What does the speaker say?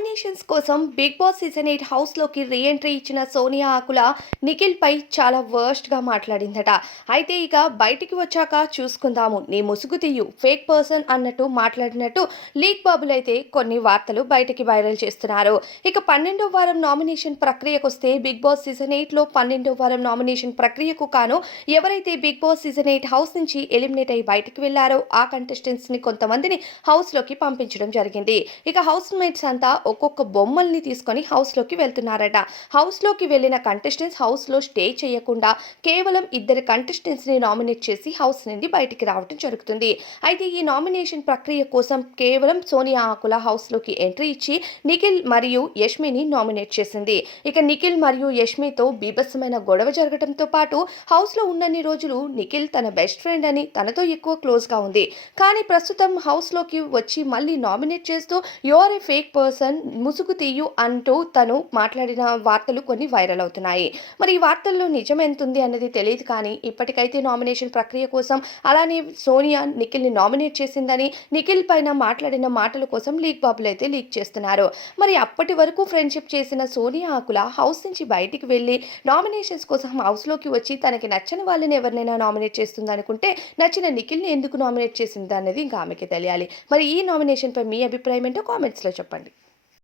Nominations కోసం big boss season 8 హౌస్‌లోకి re entry ఇచ్చిన సోనియా ఆకుల నిఖిల్‌పై చాలా వర్స్ట్‌గా మాట్లాడిందట. అయితే ఇక బయటికి వచ్చాక చూసుకుందాము నీ ముసుగు తీయు ఫేక్ పర్సన్ అన్నట్టు మాట్లాడినట్టు లీక్ బాబులైతే కొన్ని వార్తలు బయటికి వైరల్ చేస్తున్నారు. ఇక 12వ వారం నామినేషన్ ప్రక్రియకొస్తే బిగ్ బాస్ సీజన్ 8లో 12వ వారం నామినేషన్ ప్రక్రియకు కాను ఎవరైతే బిగ్ బాస్ సీజన్ 8 హౌస్ నుంచి ఎలిమినేట్ అయ్యి బయటికి వెళ్లారో ఆ కంటెస్టెంట్స్‌ని కొంతమందిని హౌస్‌లోకి పంపించడం జరిగింది. ఇక హౌస్ మేట్స్ అంతా ఒక్కొక్క బొమ్మల్ని తీసుకొని హౌస్‌లోకి వెళ్తున్నారట. హౌస్‌లోకి వెళ్ళిన కంటెస్టెంట్స్ హౌస్‌లో స్టే చేయకుండా కేవలం ఇద్దరు కంటెస్టెంట్స్‌ని నామినేట్ చేసి హౌస్ నుండి బయటికి రావడం జరుగుతుంది. అయితే ఈ నామినేషన్ ప్రక్రియ కోసం కేవలం సోనియా ఆకుల హౌస్‌లోకి ఎంట్రీ ఇచ్చి నిఖిల్ మరియు యష్మిని నామినేట్ చేసింది. ఇక నిఖిల్ మరియు యష్మితో బీభత్సమైన గొడవ జరగడంతో పాటు హౌస్‌లో ఉన్నన్ని రోజులు నిఖిల్ తన బెస్ట్ ఫ్రెండ్ అని తనతో ఎక్కువ క్లోజ్‌గా ఉంది. కానీ ప్రస్తుతం హౌస్‌లోకి వచ్చి మళ్ళీ నామినేట్ చేస్తూ you are a fake person ముసుగు తీయు అంటూ తను మాట్లాడిన వార్తలు కొన్ని వైరల్ అవుతున్నాయి. మరి ఈ వార్తల్లో నిజం ఎంతుంది అన్నది తెలియదు కానీ ఇప్పటికైతే నామినేషన్ ప్రక్రియ కోసం అలానే సోనియా నిఖిల్ని నామినేట్ చేసిందని నిఖిల్ పైన మాట్లాడిన మాటల కోసం లీక్ బాబులు అయితే లీక్ చేస్తున్నారు. మరి అప్పటి వరకు ఫ్రెండ్షిప్ చేసిన సోనియా ఆకుల హౌస్ నుంచి బయటికి వెళ్ళి నామినేషన్స్ కోసం హౌస్లోకి వచ్చి తనకి నచ్చని వాళ్ళని ఎవరినైనా నామినేట్ చేస్తుంది అనుకుంటే నచ్చిన నిఖిల్ని ఎందుకు నామినేట్ చేసింది అనేది ఇంకా ఆమెకి తెలియాలి. మరి ఈ నామినేషన్పై మీ అభిప్రాయం ఏంటో కామెంట్స్లో చెప్పండి.